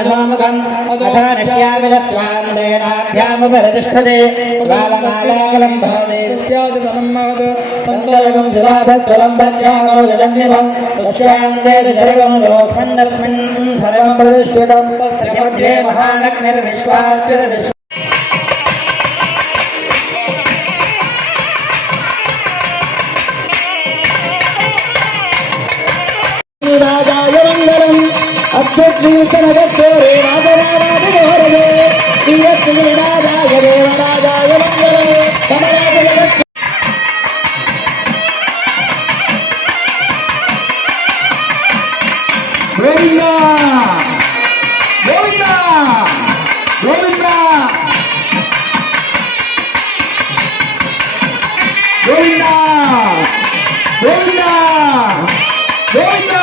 यदोमुखम् अथो नित्यामिलस्वान्देनाभ्यामुपरितिष्ठते कालमालाकलं भवति स्यादितनं महत् सन्तोलकं सुधाभक्तुलं पद्यागो जलन्निभं तस्यान्तेर्जगं लोकमन्दस्मिन् सर्वं प्रतिष्ठितं तस्य मध्ये महालक्ष्मीर्विश्वाच्युतविश्व अद्भुतनगत्तोरे राजराजादिगोरगे वीरत्रिराजाय देवराजाय मङ्गलम् कमलाजगत् गोविन्दा गोविन्दा गोविन्दा गोविन्दा गोविन्दा गोविन्दा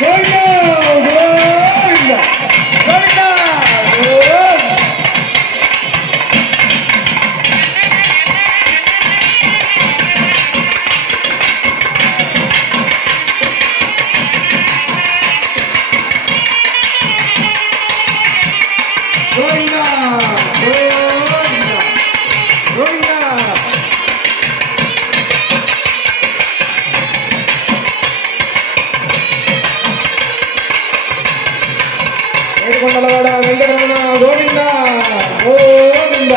गोविन्दा गोविन्दा ఏడుకొండలవాడ వెంకటరమణ గోవింద గోవింద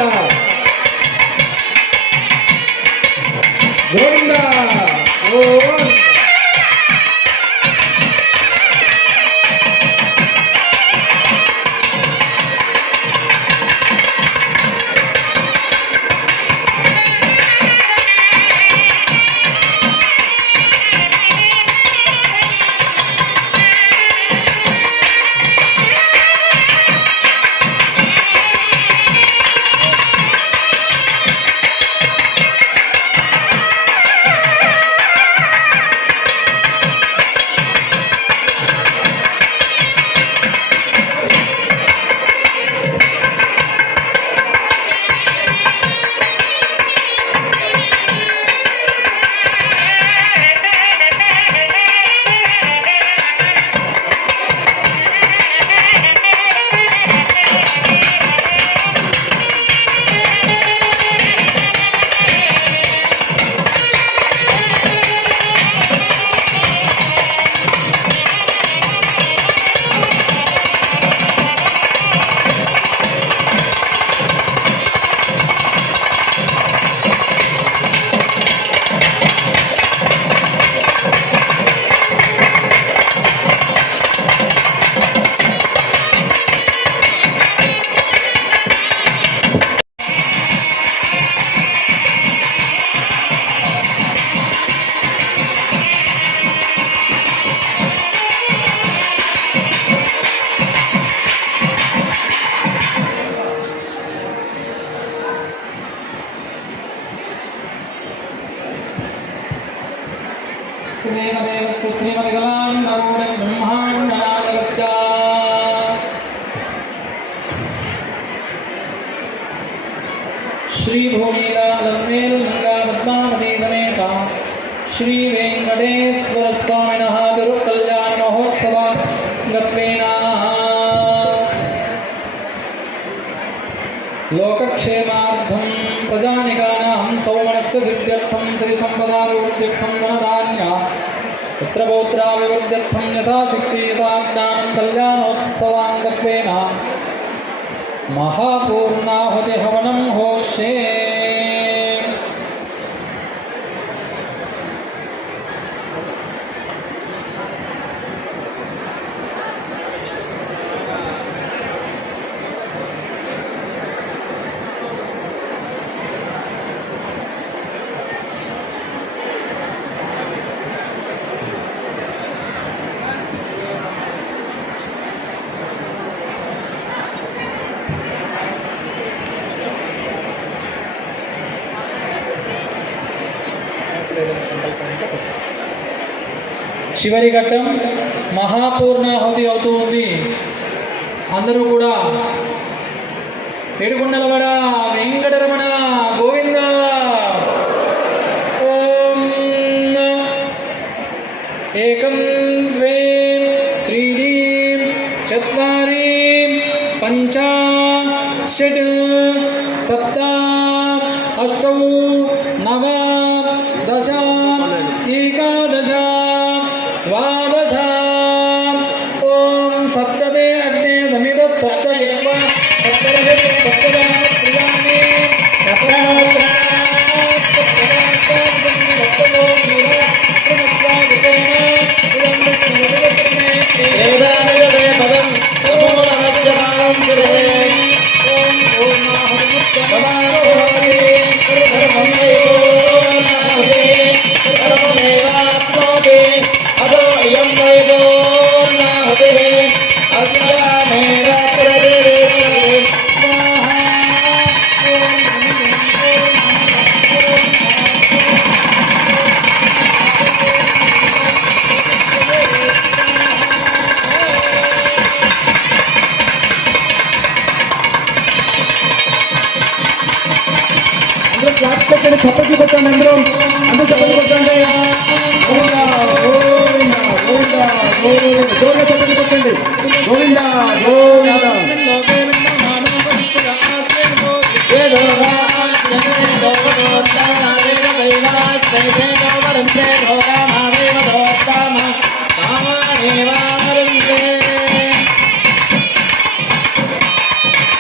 గోవింద గోవింద श्री भूमिलालन्मेल गंगा पद्मावती समेत श्री वेंकटेश्वर स्वामिनः तिरुकल्याण महोत्सव गत्वेन लोकक्षेमार्थं प्रजानिकानां सौमनस्य सिद्ध्यर्थं श्री संपदाभिवृद्ध्यर्थं धनधान्य पुत्रपौत्राभिवृद्ध्यर्थं यथाशक्ति यथाज्ञानं कल्याणोत्सवाङ्गत्वेन महापूर्णाहुति हवनं होष्ये। చివరి ఘట్టం మహాపూర్ణాహుతి అవుతూ ఉంది. అందరూ కూడా ఏడుకొండలవాడ వెంకటరమణ గోవింద. ఓం ఏకం ద్వే త్రీణీం చత్వారీం పంచ షట్ సప్త అష్టౌ నవ దశ ఏకాదశ द्वादश ओम सप्तदे अग्ने समित सप्तदेव सप्तदश सप्तदानि చప్పట్లు కొట్టండి. అందరూ చప్పట్లు కొట్టండి. జోరుగా చప్పట్లు కొట్టండి. గోవింద గోవింద. గోవింద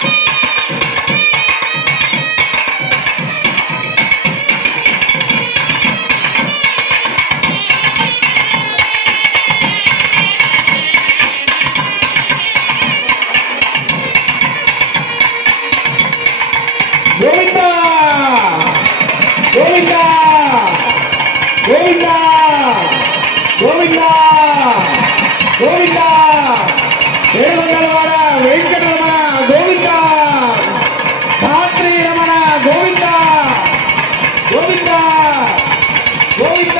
గోవింద గోవింద గోవింద గోవింద ఏడుకొండలవాడ వెంకటరమణ గోవింద. ధాత్రి రమణ గోవింద గోవింద గోవింద.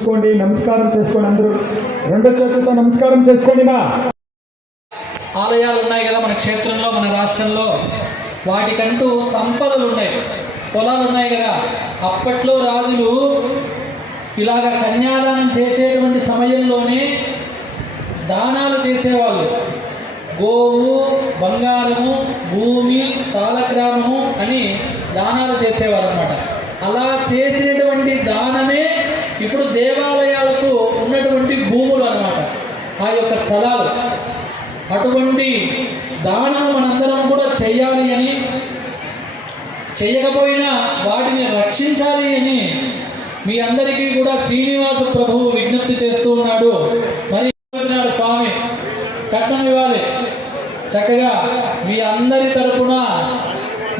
పుచ్చుకోండి, నమస్కారం చేసుకోండి. అందరూ రెండో చేతులతో నమస్కారం చేసుకోండి. మా ఆలయాలు ఉన్నాయి కదా మన క్షేత్రంలో, మన రాష్ట్రంలో. వాటికంటూ సంపదలు ఉన్నాయి, పొలాలు ఉన్నాయి కదా. అప్పట్లో రాజులు ఇలాగ కన్యాదానం చేసేటువంటి సమయంలోనే దానాలు చేసేవాళ్ళు. గోవు, బంగారము, భూమి, సాలగ్రామము అని దానాలు చేసేవారు అన్నమాట. అలా చేసినటువంటి దానమే ఇప్పుడు దేవాలయాలకు ఉన్నటువంటి భూములు అన్నమాట, ఆ యొక్క స్థలాలు. అటువంటి దానం మనందరం కూడా చేయాలి అని, చేయకపోయినా వాటిని రక్షించాలి అని మీ అందరికీ కూడా శ్రీనివాస ప్రభువు విజ్ఞప్తి చేస్తూ ఉన్నాడు. మరి స్వామి కట్నం ఇవ్వాలి. చక్కగా మీ అందరి తరపున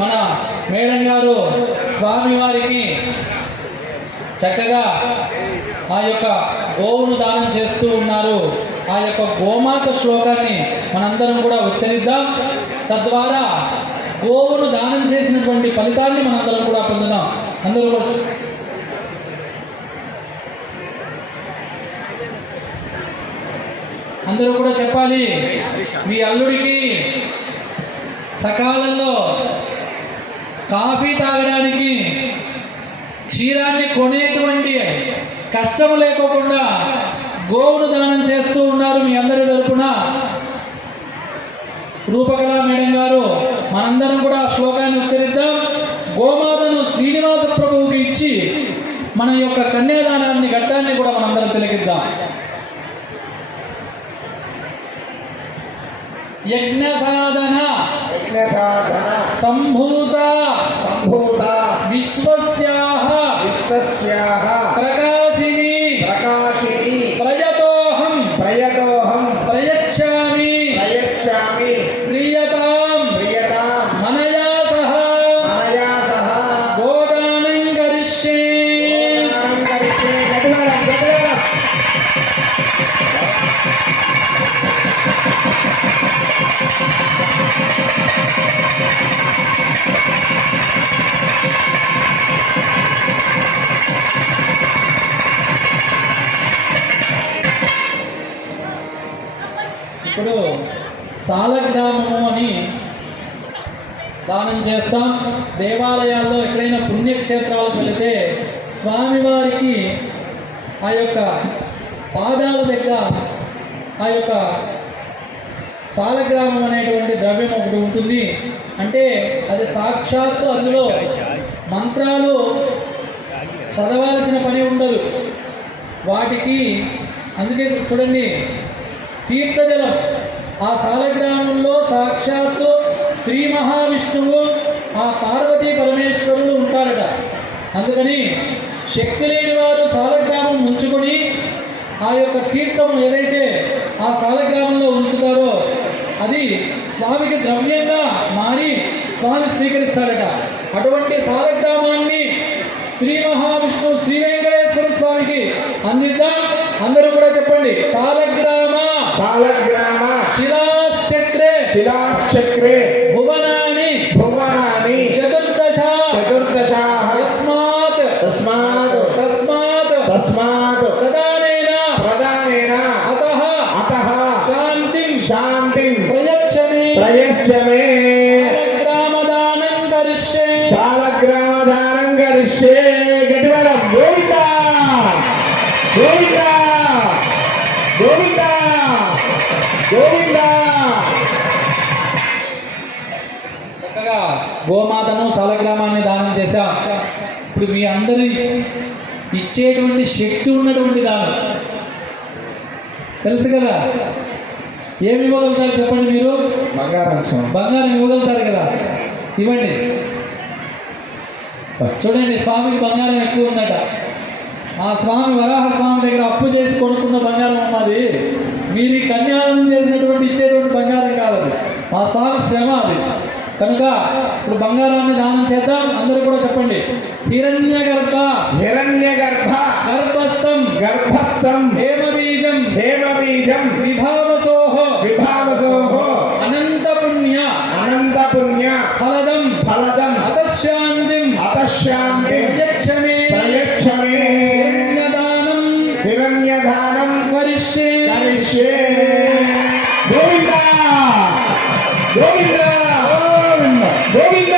మన మేడం గారు స్వామి వారికి చక్కగా ఆ యొక్క గోవును దానం చేస్తూ ఉన్నారు. ఆ యొక్క గోమాత శ్లోకాన్ని మనందరం కూడా ఉచ్చరిద్దాం. తద్వారా గోవును దానం చేసినటువంటి ఫలితాన్ని మనందరం కూడా పొందుదాం. అందరూ కూడా చెప్పాలి. మీ అల్లుడికి సకాలంలో కాఫీ తాగడానికి క్షీరాన్ని కొనేటువంటి కష్టం లేకోకుండా గోవును దానం చేస్తూ ఉన్నారు. మీ అందరి తరపున రూపకళ మేడం గారు మనందరం కూడా ఆ శ్లోకాన్ని ఉచ్చరిద్దాం. గోమాతను శ్రీనివాస ప్రభువుకి ఇచ్చి మన యొక్క కన్యాదానాన్ని ఘట్టాన్ని కూడా మనందరం తిలకిద్దాం. యజ్ఞ సాధన సంభూత విశ్వస్యాః ప్రకాశిని ప్రయతోహం ప్రయచ్ఛామి ప్రియతాం మనయా సహ గోదానం కరిష్యే. ఇప్పుడు సాలగ్రామము అని దానం చేస్తాం. దేవాలయాల్లో ఎక్కడైనా పుణ్యక్షేత్రాలకు వెళితే స్వామివారికి ఆ యొక్క పాదాల దగ్గర ఆ యొక్క సాలగ్రామం అనేటువంటి ద్రవ్యం ఒకటి ఉంటుంది. అంటే అది సాక్షాత్తు అందులో మంత్రాలు చదవాల్సిన పని ఉండదు వాటికి. అందుకే చూడండి, తీర్థజలం ఆ సాలగ్రామంలో సాక్షాత్తు శ్రీ మహావిష్ణువు, ఆ పార్వతీ పరమేశ్వరులు ఉంటారట. అందుకని శక్తి లేని వారు సాలగ్రామం ఉంచుకొని ఆ యొక్క తీర్థం ఏదైతే ఆ సాలగ్రామంలో ఉంచుతారో అది స్వామికి ద్రవ్యంగా మారి స్వామి స్వీకరిస్తాడట. అటువంటి సాలగ్రామాన్ని శ్రీ మహావిష్ణువు శ్రీ వెంకటేశ్వర స్వామికి అందిద్దాం. అందరూ కూడా చెప్పండి. సాలగ్రామ శిలాశ్చక్రే భువనాని చతుర్దశ తస్మాత్ ప్రదానేన అతః శాంతిం ప్రయచ్చమే సాలగ్రామదానం కరిష్యే. గట్టిగా గోవిందా గోవిందా గోవిందా గోవిందా. చక్కగా గోమాతను సాలగ్రామాన్ని దానం చేశాం. ఇప్పుడు మీ అందరి ఇచ్చేటువంటి శక్తి ఉన్నటువంటి దానం తెలుసు కదా. ఏమి ఇవ్వగలుగుతారు చెప్పండి మీరు? బంగారం ఇవ్వగలుగుతారు కదా, ఇవ్వండి. చూడండి, స్వామికి బంగారం ఎక్కువ ఉందట. ఆ స్వామి వరాహ స్వామి దగ్గర అప్పు చేసి కొనుక్కున్న బంగారం అన్నది. మీరు ఈ కన్యాదానం చేసినటువంటి ఇచ్చేటువంటి బంగారం కాదు, ఆ స్వామి శ్రమ అది. కనుక ఇప్పుడు బంగారాన్ని దానం చేద్దాం. అందరూ కూడా చెప్పండి. హిరణ్యగర్భ గర్భస్థం హేమబీజం విభావసోః అనంత పుణ్య ఫలదం అతశాంతిం ప్రయచ్చమే పుణ్యదానం కరిష్యే కరిష్యే గోవింద గోవింద గోవింద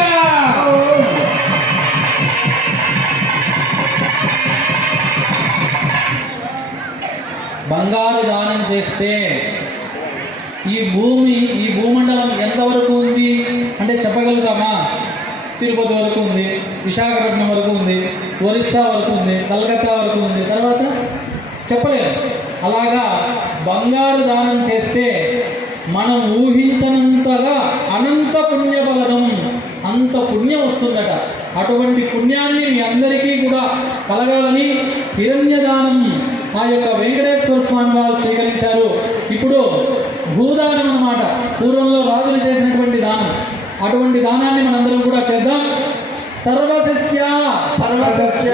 బంగారు దానం చేస్తే ఈ భూమండలం ఎంతవరకు ఉంది అంటే చెప్పగలుగుతామా? తిరుపతి వరకు ఉంది, విశాఖపట్నం వరకు ఉంది, ఒరిస్సా వరకు ఉంది, కలకత్తా వరకు ఉంది, తర్వాత చెప్పలేము. అలాగా బంగారు దానం చేస్తే మనం ఊహించనంతగా అనంత పుణ్యఫలం, అంత పుణ్యం వస్తుందట. అటువంటి పుణ్యాన్ని మీ అందరికీ కూడా కలగాలని హిరణ్యదానం ఆ యొక్క వెంకటేశ్వర స్వామి వారు స్వీకరించారు. ఇప్పుడు భూదానం అన్నమాట, పూర్వంలో రాజులు చేసినటువంటి దానం. అటువంటి దానాన్ని మనందరం కూడా చేద్దాం. సర్వసస్య సర్వసస్య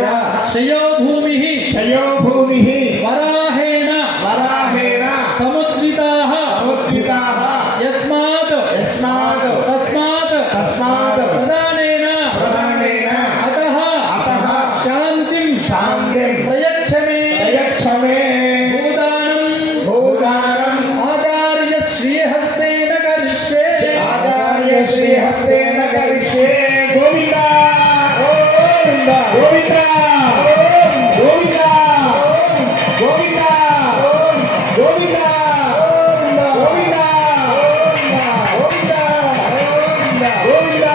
శయో భూమి శయో భూమి వరాహేణ వరాహేణ సముద్రితాః సముద్రితాః యస్మాత్ యస్మాత్ తస్మాత్ తస్మాత్ ప్రదానేన ప్రదానేన అతః అతః శాంతిం శాంతిం ప్రయచ్చమే ప్రయచ్చమే భూదానం భూదానం ఆచార్య శ్రీహస్తేన కరిష్యే ఆచార్య శ్రీహస్తేన కరిష్యే గోవింద గోవింద గోవింద గోవింద గోవింద గోవింద గోవింద గోవింద గోవింద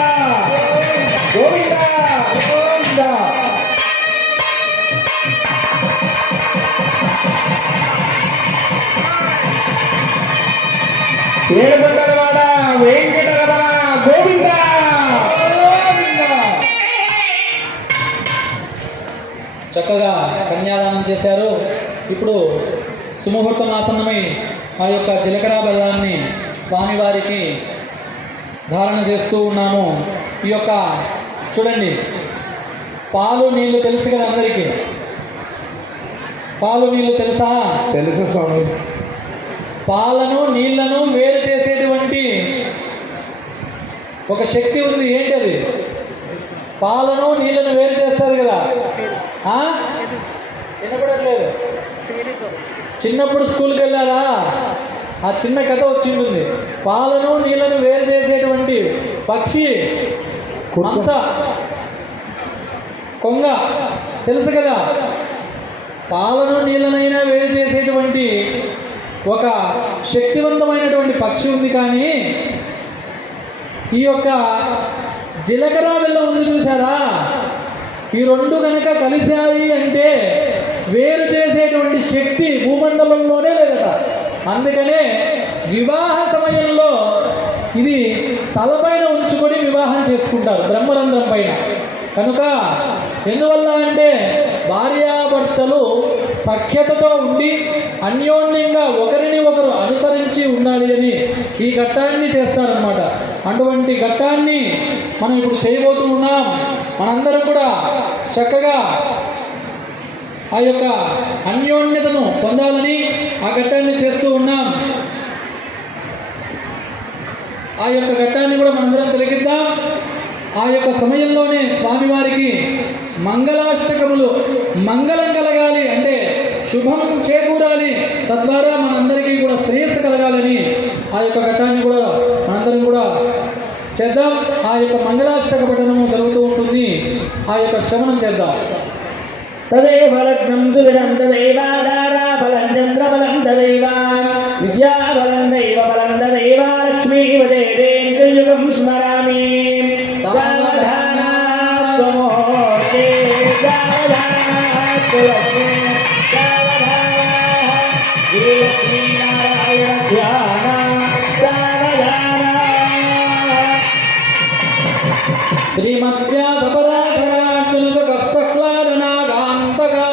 గోవింద గోవింద. ఏడుకొండలవాడ వెంకటరమణ గోవింద గోవింద. చక్కగా కన్యాదానం చేశారు. ఇప్పుడు సుముహూర్తం ఆసన్నమై ఆ యొక్క జీలకర్ర బెల్లాన్ని స్వామివారికి ధారణ చేస్తూ ఉన్నాము. ఈ యొక్క చూడండి, పాలు నీళ్లు తెలుసు కదా అందరికీ. పాలు నీళ్లు తెలుసా? తెలుసు స్వామి. పాలను నీళ్లను వేరు చేసేటువంటి ఒక శక్తి ఉంది. ఏంటి అది? పాలను నీళ్లను వేరు చేస్తారు కదా. వినపడట్లేదు. చిన్నప్పుడు స్కూల్కి వెళ్ళారా? ఆ చిన్న కథ వచ్చింటుంది. పాలను నీళ్లను వేరు చేసేటువంటి పక్షి హంస, కొంగ తెలుసు కదా. పాలను నీళ్ళనైనా వేరు చేసేటువంటి ఒక శక్తివంతమైనటువంటి పక్షి ఉంది. కానీ ఈ యొక్క జీలకర్ర బెల్లం ఉంది చూసారా, ఈ రెండు కనుక కలిశాయి అంటే వేరు చేసేటువంటి శక్తి భూమండలంలోనే లేదట. అందుకనే వివాహ సమయంలో ఇది తలపైన ఉంచుకొని వివాహం చేసుకుంటారు, బ్రహ్మరంధ్రం పైన. కనుక ఎందువల్ల అంటే భార్యాభర్తలు సఖ్యతతో ఉండి అన్యోన్యంగా ఒకరిని ఒకరు అనుసరించి ఉండాలి అని ఈ ఘట్టాన్ని చేస్తారనమాట. అటువంటి ఘట్టాన్ని మనం ఇప్పుడు చేయబోతూ ఉన్నాం. మనందరం కూడా చక్కగా ఆ యొక్క అన్యోన్యతను పొందాలని ఆ ఘట్టాన్ని చేస్తూ ఉన్నాం. ఆ యొక్క ఘట్టాన్ని కూడా మనందరం తిలకిద్దాం. ఆ యొక్క సమయంలోనే స్వామివారికి మంగళాష్టకములు, మంగళం కలగాలి అంటే శుభం చేకూరాలి, తద్వారా మనందరికీ కూడా శ్రేయస్సు కలగాలని ఆ యొక్క ఘట్టాన్ని కూడా మనందరం కూడా చేద్దాం. ఆ యొక్క మంగళాష్టక పఠనము జరుగుతూ ఉంటుంది. ఆ యొక్క శ్రవణం చేద్దాం. తదేవ లగ్నం సుదినం తదైవాధారా ఫలం చంద్రఫలం తదైవ విద్యాఫలం దైవ ఫలం తదైవ లక్ష్మీవ దేదేం త్రియుగం స్మరామి. సావధానా స్వమూర్తే సావధానా లక్ష్మీ సావధానా శ్రీలక్ష్మీనారాయణ ధ్యాన సావధానా. శ్రీమద్వ్యాసపరాశరార్జునసుఖ ప్రహ్లాదనాగాంతకా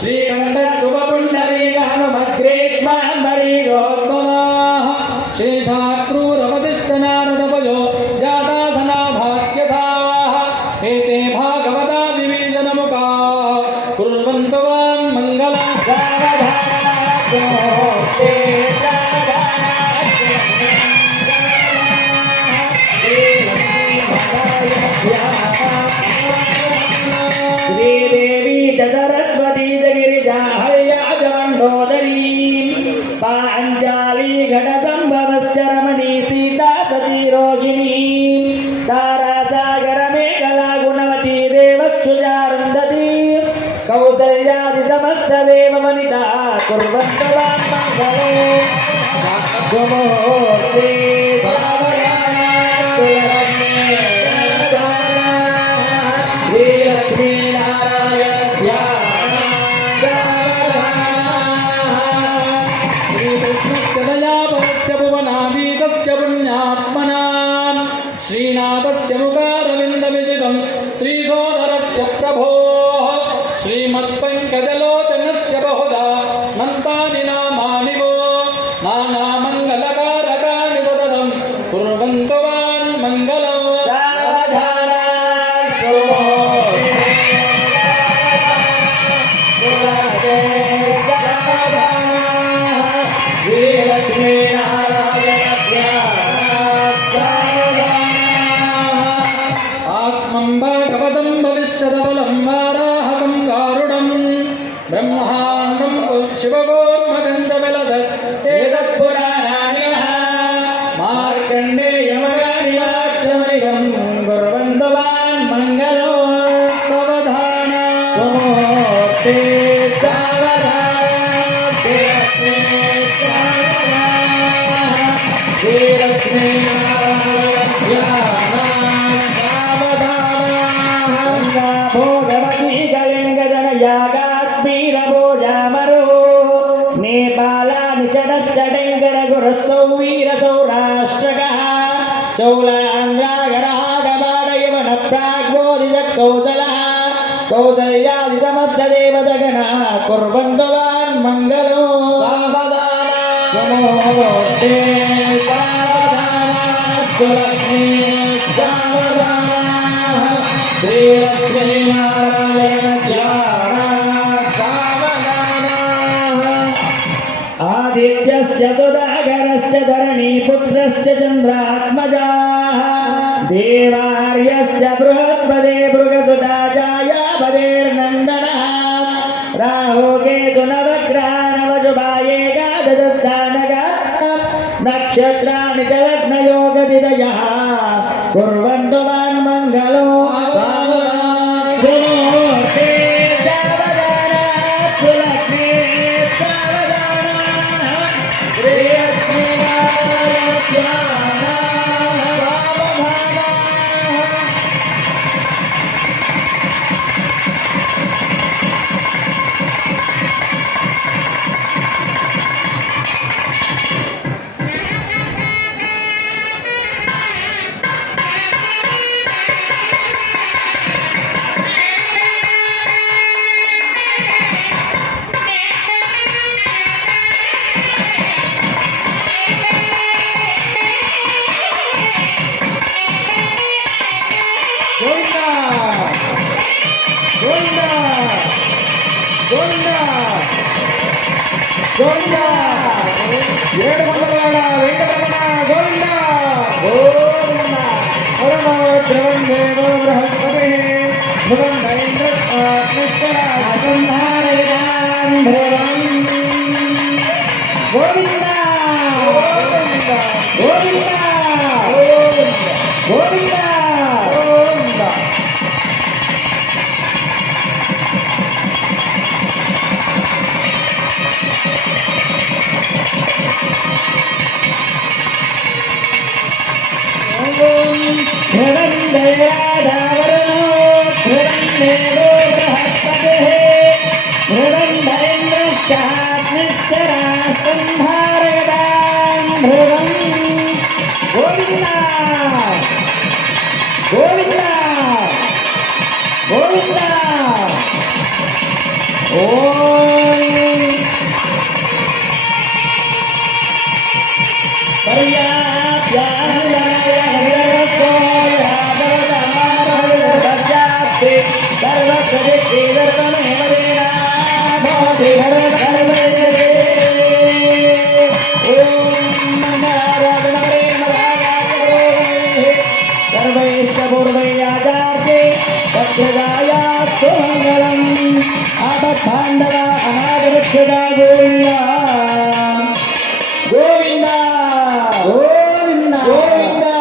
శ్రీకంఠశుభపుండరీకానుమగ్రేష్మాంబరీగోద్భవాః శేషాక్రూరవశిష్టనారదపయో జాతాసనా భాగ్యథాః ఏతే భాగవతా విభీషణముఖాః కుర్వంతవాన్ మంగళం. శ్రీదేవి చ సరస్వతీ చ గిరిజా హర్యాజ మండోదరీ कुर्वन्तवान् मङ्गलो सुमूर्ति श्रीनाथस्य मुखारविन्दविजितं श्रीसोदरस्य प्रभोः श्रीमत्पङ्कजलोचनस्य बहुधा नन्तानि नामानि वो नानामङ्गलकारकानि सततं कुर्वन्तु वान् मङ्गलम् भगवतं भविष्यदबलं वाराहकं गारुडं ब्रह्माण्डं शिवगोर्मगन्धबलधत् एतत्पुराणानिनः मार्कण्डेयमगानिवाद्यमनिगं कुर्वन्तवान् मङ्गलो सावधान सुमूर्ते भोगवती कलिङ्गजनयागात्मीरभोजामरो नेपालानि षडष्टडेङ्गरगुरस्तौ वीरसौराष्ट्रकः चौलाङ्ग्रागरागवाडयवनप्राग्बोधिजत्कौसलः कौसल्यादिसमस्तदेवतगणः कुर्वन्तवान् मङ्गलो सुमूर्ते सुलक्ष्मी आदित्यस्य सुधाकरस्य धरणीपुत्रस्य चन्द्रात्मजाः देवार्यस्य बृहस्पते भृगसुताजायापदेर्नन्दनः राहुकेतुनवग्रहाणवजुभायेकादशस्थानका नक्षत्राणि च लग्नयोगविदयः कुर्वन्तु वान् मङ्गलो सुमूर्ते सावधान सुलक्ष्मी सावधान గోవిందా ఏడుకొండలవాడ వెంకటరమణ గోవిందా గోవిందా పరమో ద్రవందేవో బృహస్పతి గోవిందా గోవిందా గోవిందా గోవిందా గోవిందా ध्रुवन्दयाधावरणो ध्रुवन्देवो बृहस्पतिः ध्रुवन्दैन्द्रश्चाग्निश्चरास्तन्धारयतां ध्रुवम् गोविन्दा गोविन्दा गोविन्दा ॐ पांडव अनागरक्षदा गोविंदा गोविंदा गोविंदा गोविंदा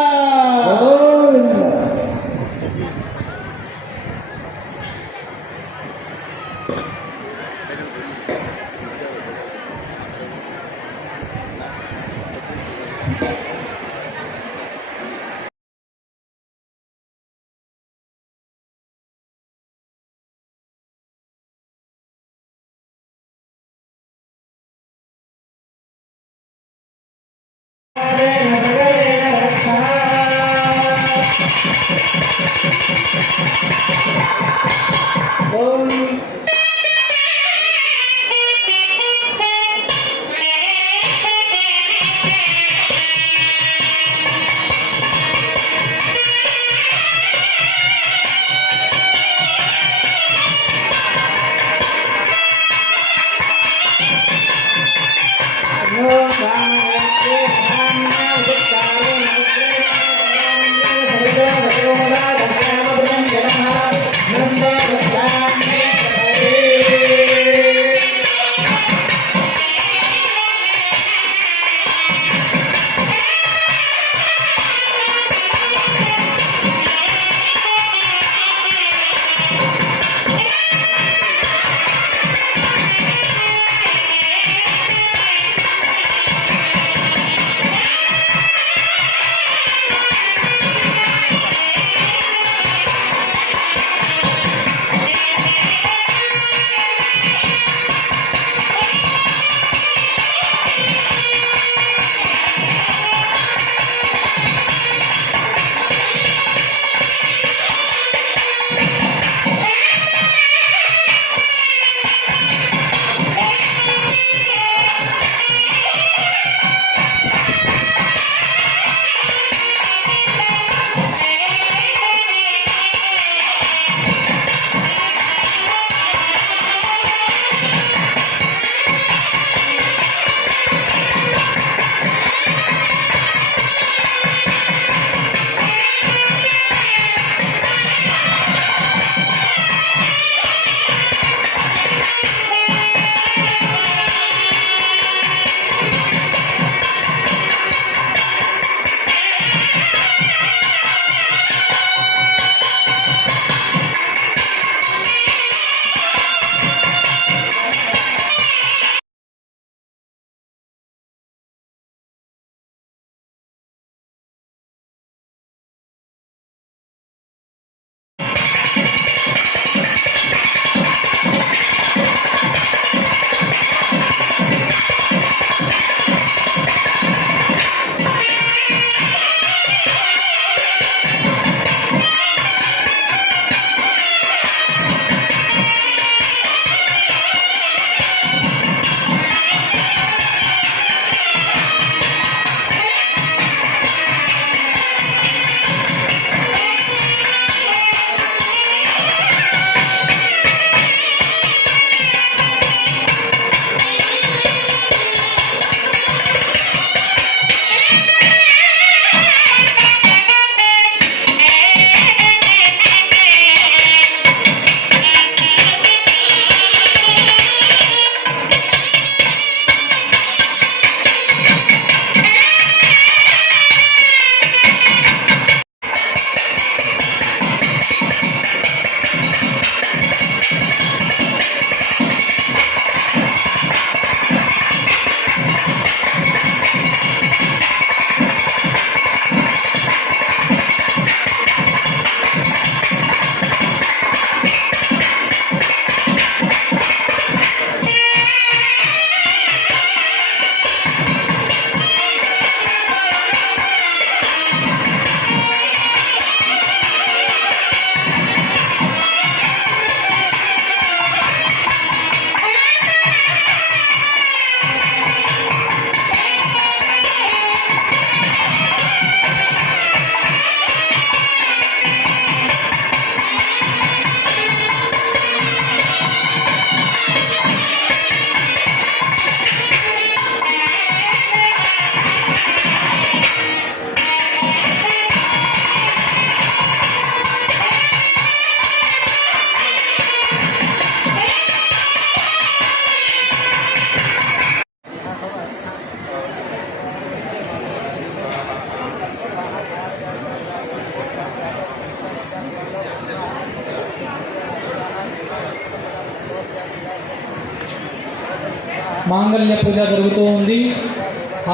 మాంగళ్య పూజ జరుగుతూ ఉంది.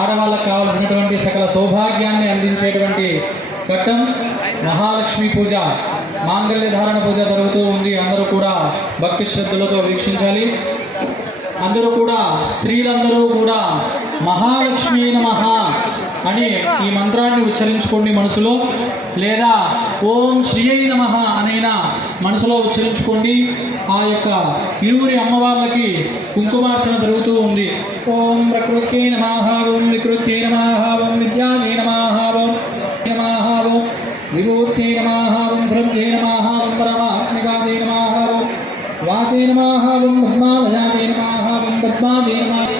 ఆడవాళ్ళకు కావలసినటువంటి సకల సౌభాగ్యాన్ని అందించేటువంటి ఘట్టం మహాలక్ష్మి పూజ, మాంగళ్య ధారణ పూజ జరుగుతూ ఉంది. అందరూ కూడా భక్తి శ్రద్ధలతో వీక్షించాలి. అందరూ కూడా స్త్రీలందరూ కూడా మహాలక్ష్మీ నమః అని ఈ మంత్రాన్ని ఉచ్చరించుకోండి మనసులో, లేదా ఓం శ్రీయై నమః అనైనా మనసులో ఉచ్చరించుకోండి. ఆ యొక్క ఇరువురి అమ్మవార్లకి కుంకుమార్చన జరుగుతూ ఉంది. ఓం ప్రకృత్యై నమః, ఓం వికృత్యై నమః, ఓం విద్యాయై నమః, ఓం నమః, ఓం విభూత్యై నమః, ఓం ధృత్యై నమః, ఓం పరమాత్మికాయై నమః, ఓం వాచై నమః, ఓం పద్మాలయాయై నమః, ఓం పద్మాయై నమః,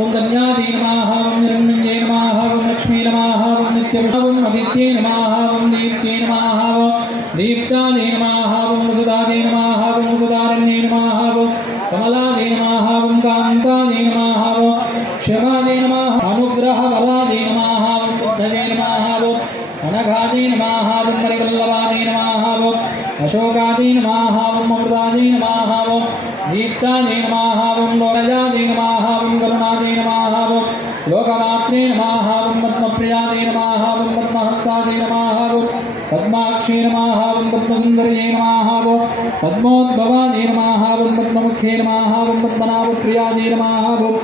ఓం ధన్యాయై నమః, ఓం నిరంజన్యై నమః, ఓం లక్ష్మీ నమః, ఓం నిత్యవశ, ఓం ఆదిత్యై నమః, ఓం దీప్త్యై నమః, ఓం దీప్తాయై నమః, ఓం వసుదాయై నమః, ఓం వసుదారణ్యై నమః, ఓం కమలాయై నమః, ఓం కాంతాయై నమః, ఓం క్షమాయై నమః, అనుగ్రహ బలాయై నమః, ఓం బుద్ధయై నమః, ఓం అనఘాయై నమః, ఓం పరివల్లభాయై నమః, ఓం అశోకాయై నమః, ఓం అమృతాయై నమః, ఓం దీప్తాయై నమః, ఓం లోకజాయై నమః, ఓం కరుణాయై నమః, ఓం లోకమాత్రే నమః, ఓం పద్మప్రియాయై నమః, ఓం పద్మహస్తాయై నమః, ఓం పద్మాక్షై నమః, ఓం పద్మసుందర్యై నమః, ఓం పద్మోద్భవాయై నమః, ఓం పద్మముఖ్యై నమః, ఓం పద్మనాభప్రియాయై నమః, ఓం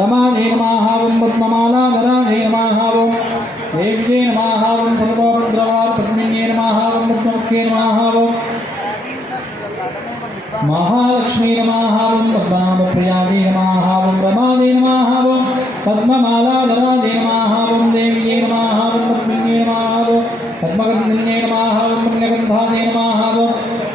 రమాయై నమః, ఓం పద్మమాలాధరాయై నమః, ఓం దేవ్యై నమః, ఓం సర్వోపద్రవాపద్మిన్యై నమః, ఓం పద్మముఖ్యై నమః, ఓం మహాలక్ష్మీ నమః, ఓం పద్మనాభప్రియాయై నమః, ఓం రమాయై నమః, ఓం పద్మమాలాధరాయై నమః, ఓం దేవ్యై నమః, ఓం పద్మిన్యై నమః, ఓం పద్మగంధిన్యై నమః, ఓం పుణ్యగంధాయై నమః, ఓం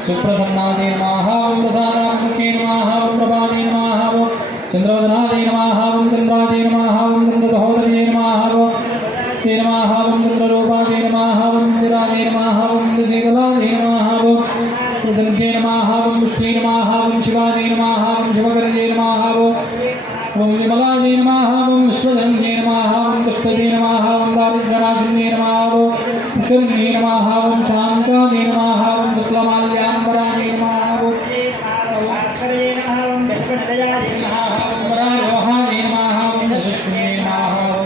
సుప్రసన్నాయై నమః, ఓం ప్రసాదాత్మకే నమః, ఓం ప్రభాయై నమః, ఓం చంద్రవదనాయై నమః, ఓం చంద్రాయై నమః, ఓం చంద్రసహోదర్యై నమః, ఓం తే నమః, ఓం చంద్రరూపాయై నమః, ఓం ఇందిరాయై నమః, ఓం ఇంద్రశీలాయై నమః, ఓం దుర్గే నమః, ఓం విష్ణే నమః, ఓం శివాయై నమః, ఓం శివకర్యై నమః, ఓం విమలాయై నమః, ఓం విశ్వధన్యై నమః, ఓం దుష్టయై నమః, ఓం దారిద్ర్యనాశిన్యై నమః, ఓం పుష్కరిణ్యై నమః, ఓం శాంతాయై నమః, ఓం శుక్లమాల్యాంబరాయై నమః, ఓం వరారోహాయై నమః, ఓం యశస్విన్యై నమః, ఓం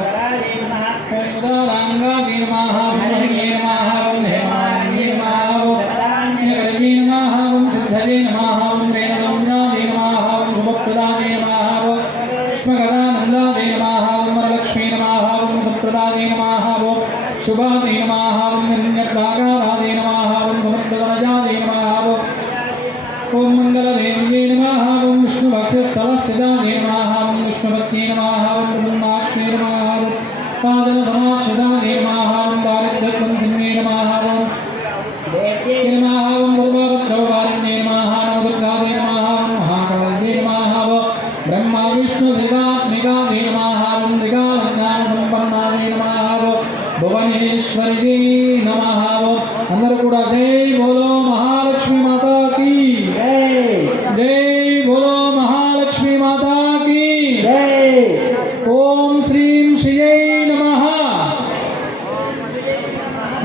ఉదారాంగాయై నమః, ఓం హరియై నమః, ఓం హేమాన్యై నమః, ఓం జ్ఞకర్యై నమః, ఓం సిద్ధయై నమః, ఓం రేణుగంగాయై నమః, ఓం శుభప్రదాయై నమః, ఓం కృష్ణగదానందాయై నమః, ఓం వరలక్ష్మీ నమః, ఓం సత్ప్రదాయై నమః, ఓం శుభాయై నమః, ఓం నిర్ణయప్రాకారాయై నమః, ఓం సమర్థవనజాయై నమః, ఓం మంగళదేవ్యై నమః, ఓం విష్ణుభక్ష్యస్థలస్థితాయై నమః, ఓం విష్ణుభక్త్యై నమః, ఓం ప్రసన్నాక్షై నమః, ఓం పాదనసమాశ్రితాయై నమః, ఓం దారిద్ర్యకంసిన్యై నమః, ఓం దేవ్యై నమః, ఓం సర్వభద్రవారిణ్యై నమః, నవదుర్గాయై నమః, ఓం మహాకాళ్యై నమః, ఓం బ్రహ్మ విష్ణు శివాత్మికాయై నమః, ఓం త్రికాలజ్ఞానసంపన్నాయై నమః, ఓం భువనేశ్వర్యై నమః, ఓం అందరూ కూడా జై బోలో మహాలక్ష్మీ మాతాకి జై బోలో మహాలక్ష్మీ మాతాకి ఓం శ్రీం శ్రీయై నమః.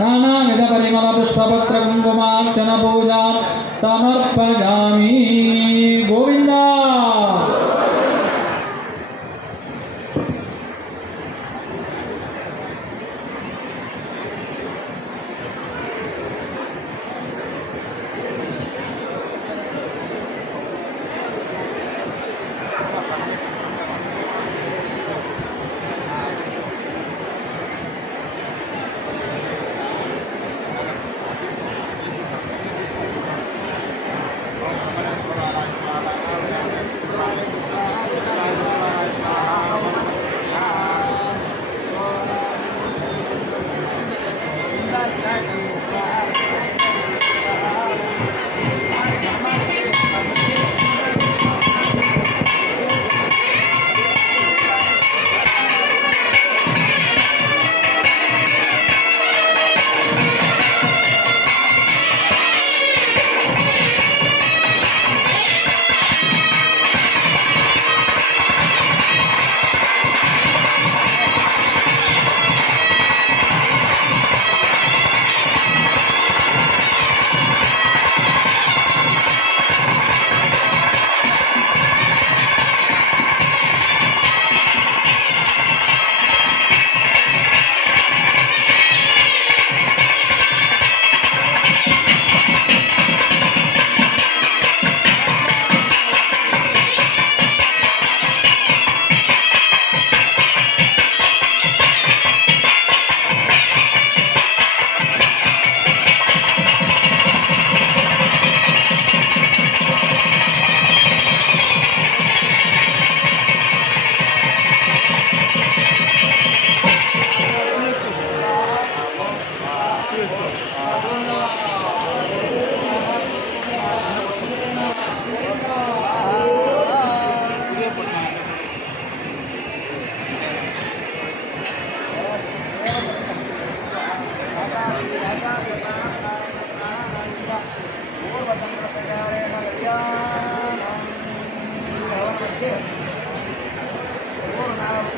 నానావిధ పరిమళ పుష్పపత్ర కుంకుమార్చన పూజా సమర్పయామి. గోవిందా.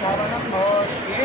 కవనం మోస్కే